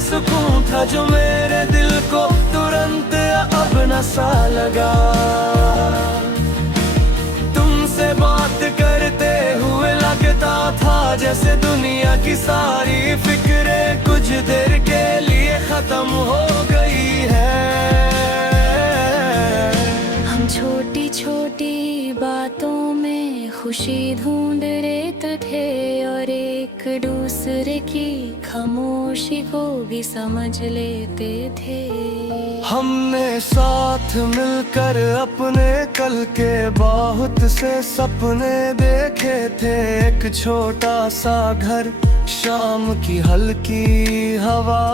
सुकून था जो मेरे दिल को तुरंत अब नशा लगा। तुमसे बात करते हुए लगता था जैसे दुनिया की सारी फिक्रें कुछ देर के लिए खत्म हो गई है। हम छोटी छोटी बातों में खुशी ढूंढ रहे थे और एक दूसरे की खामोशी को भी समझ लेते थे। हमने साथ मिलकर अपने कल के बहुत से सपने देखे थे। एक छोटा सा घर, शाम की हल्की हवा,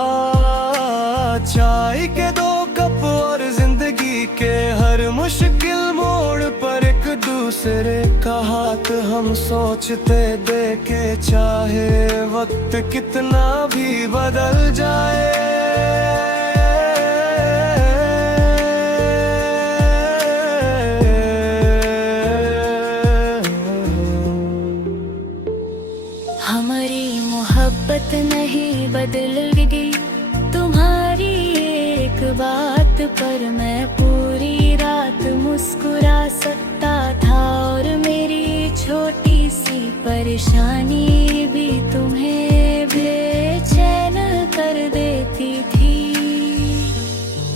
चाय के 2 कप और जिंदगी के हर मुश्किल मोड़ पर एक दूसरे का हाथ हम सोचते देखे। चाहे वक्त कितना भी बदल जाए, हमारी मोहब्बत नहीं बदलेगी तुम्हारी एक बात पर। मैं पूरी रात मुस्कुरा सकता था और मेरी छोटी सी परेशानी भी तुम्हें बेचैन कर देती थी।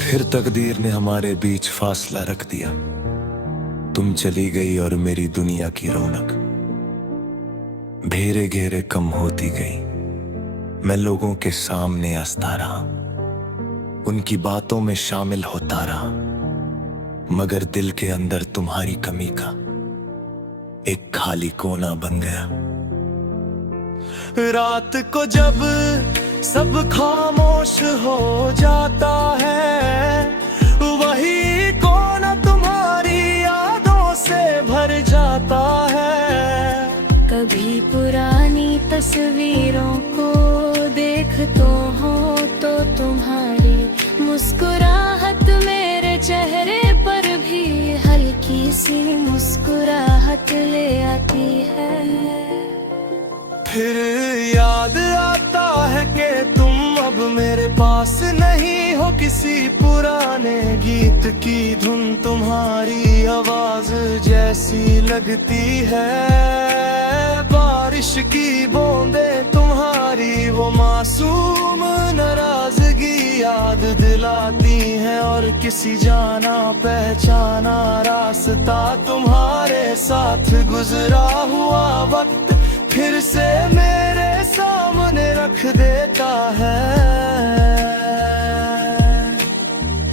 फिर तकदीर ने हमारे बीच फासला रख दिया। तुम चली गई और मेरी दुनिया की रौनक घेरे घेरे कम होती गई। मैं लोगों के सामने हंसता रहा, उनकी बातों में शामिल होता रहा, मगर दिल के अंदर तुम्हारी कमी का एक खाली कोना बन गया। रात को जब सब खामोश हो जाता है, वही कोना तुम्हारी यादों से भर जाता है। कभी पुरानी तस्वीरों को देखता हूँ तो तुम्हारी मुस्कुराहट मेरे चेहरे पर भी हल्की सी मुस्कुराहट ले आती है। फिर याद आता है कि तुम अब मेरे पास नहीं हो। किसी पुराने गीत की धुन तुम्हारी आवाज जैसी लगती है। बारिश की बूंदे तुम्हारी वो मासूम नाराजगी याद दिलाती हैं। और किसी जाना पहचाना रास्ता तुम्हारे साथ गुजरा हुआ वक्त फिर से मेरे सामने रख देता है।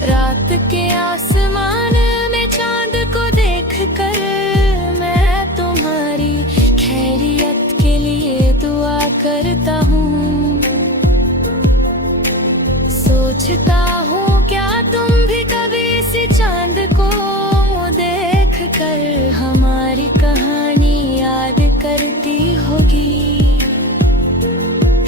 रात के आसमान में चांद को देखकर मैं तुम्हारी खैरियत के लिए दुआ करता हूँ। सोचता हूँ क्या तुम भी कभी इसी चांद को देखकर हमारी कहानी याद करती होगी।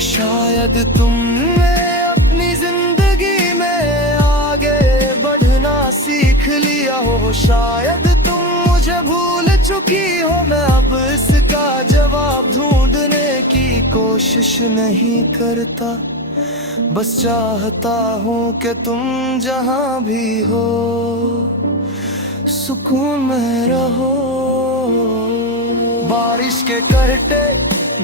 शायद तुमने अपनी जिंदगी में आगे बढ़ना सीख लिया हो। शायद तुम मुझे भूल चुकी हो। मैं अब इसका जवाब ढूंढने की कोशिश नहीं करता, बस चाहता हूँ कि तुम जहाँ भी हो सुकून में रहो। बारिश के करटे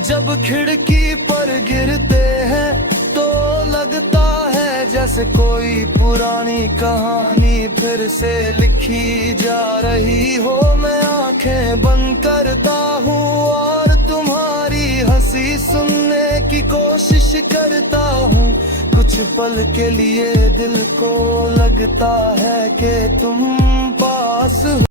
जब खिड़की पर गिरते हैं तो लगता है जैसे कोई पुरानी कहानी फिर से लिखी जा रही हो। मैं आंखें बंद करता हूँ और तुम्हारी हंसी सुनने की कोशिश करता हूँ। कुछ पल के लिए दिल को लगता है कि तुम पास